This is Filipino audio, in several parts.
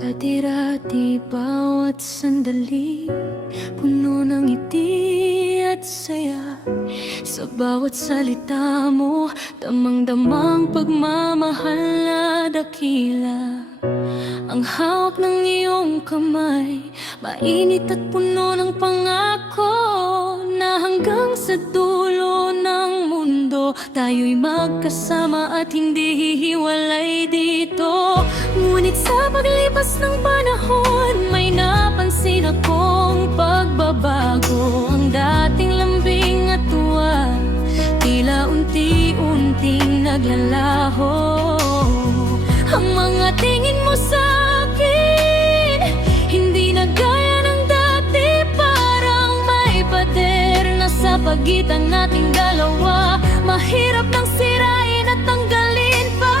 Dati-dati bawat sandali puno ng ngiti at saya. Sa bawat salita mo, damang-damang pagmamahal na dakila. Ang hawak ng iyong kamay, mainit at puno ng pangako, na hanggang sa dulo ng mundo tayo'y magkasama at hindi hihiwalay dito. Ngunit sa paglipas ng panahon, may napansin akong pagbabago. Ang dating lambing at tuwa, tila unti-unting naglalaho. Ang mga tingin mo sa akin, hindi na gaya ng dati. Parang may pader na sa pagitan nating dalawa. Mahirap nang sirain at tanggalin pa.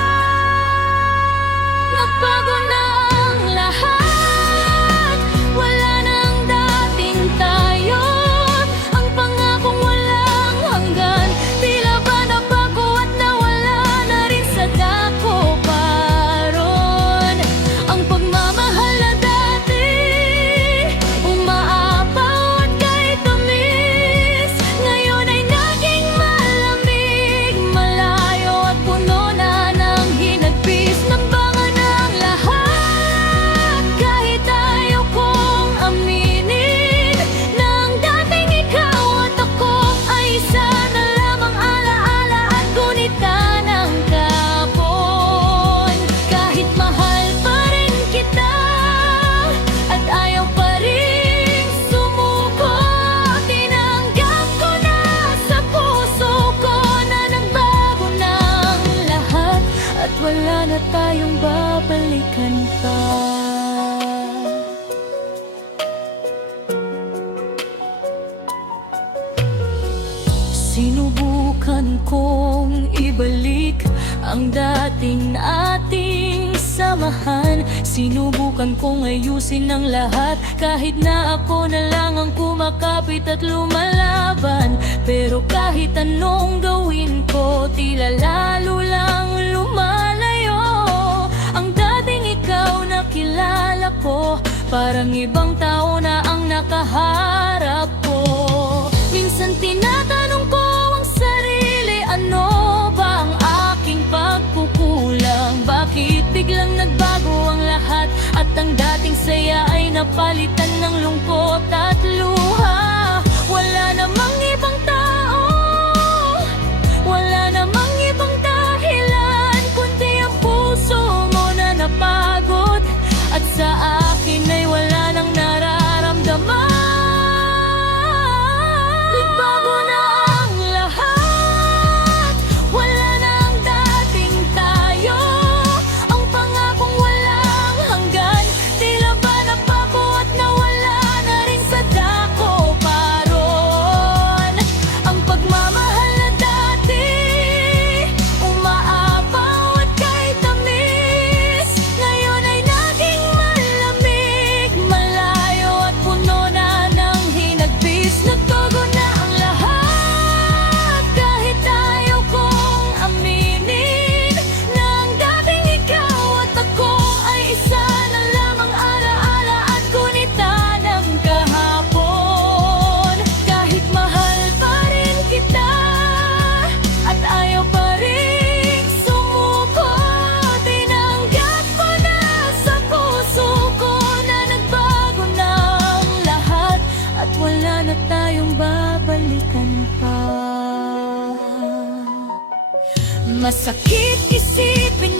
Nagbago na ang lahat, wala na ang dating tayo. Ang pangakong walang hanggan, tila ba nabago at nawala na rin sa dako paron. Ang pagmamahal na dati, umaapaw at kahit tamis, ngayon ay naging malamig, malayo at puno na ng hinagpis. Nagbago na ang lahat, kahit ayaw kong aminin, na ang dating ikaw at ako ay isa na lamang alaala at gunita ng kahapon. Kahit mahal pa rin kita at ayaw pa rin sumuko, tinanggap ko na sa puso ko na nagbago na ang lahat at wala na tayong babalikan pa. Sinubukan kong ibalik ang dating ating samahan. Sinubukan kong ayusin ang lahat, kahit na ako na lang ang kumakapit at lumalaban. Pero kahit anong gawin ko, tila lalo lang lumalayo. Ang dating ikaw na kilala ko, parang ibang tao na ang nakaharap ko. Minsan tinatanong ko ang sarili, ano ba ang aking pagkukulang? Bakit biglang nagbago ang lahat at ang dating saya ay napalitan ng lungkot at luha? Wala namang ibang tao, wala namang ibang dahilan, kundi ang puso mo na napagod at sa akin ay wala nang nararamdaman. Nagbago na ang lahat, wala na ang dating tayo. Ang pangakong walang hanggan, tila ba nabago at nawala na rin sa dako paron. Ang pagmamahal na dati, umaapaw at kahit tamis, ngayon ay naging malamig, malayo at puno na ng hinagpis. Nagbago na ang lahat, kahit ayaw kong aminin, na ang dating ikaw at ako ay isa na lamang alaala at gunita ng kahapon. Kahit mahal pa rin kita at ayaw pa rin sumuko, tinanggap ko na sa puso ko na nagbago na ang lahat at wala na tayong babalikan pa. Masakit isipin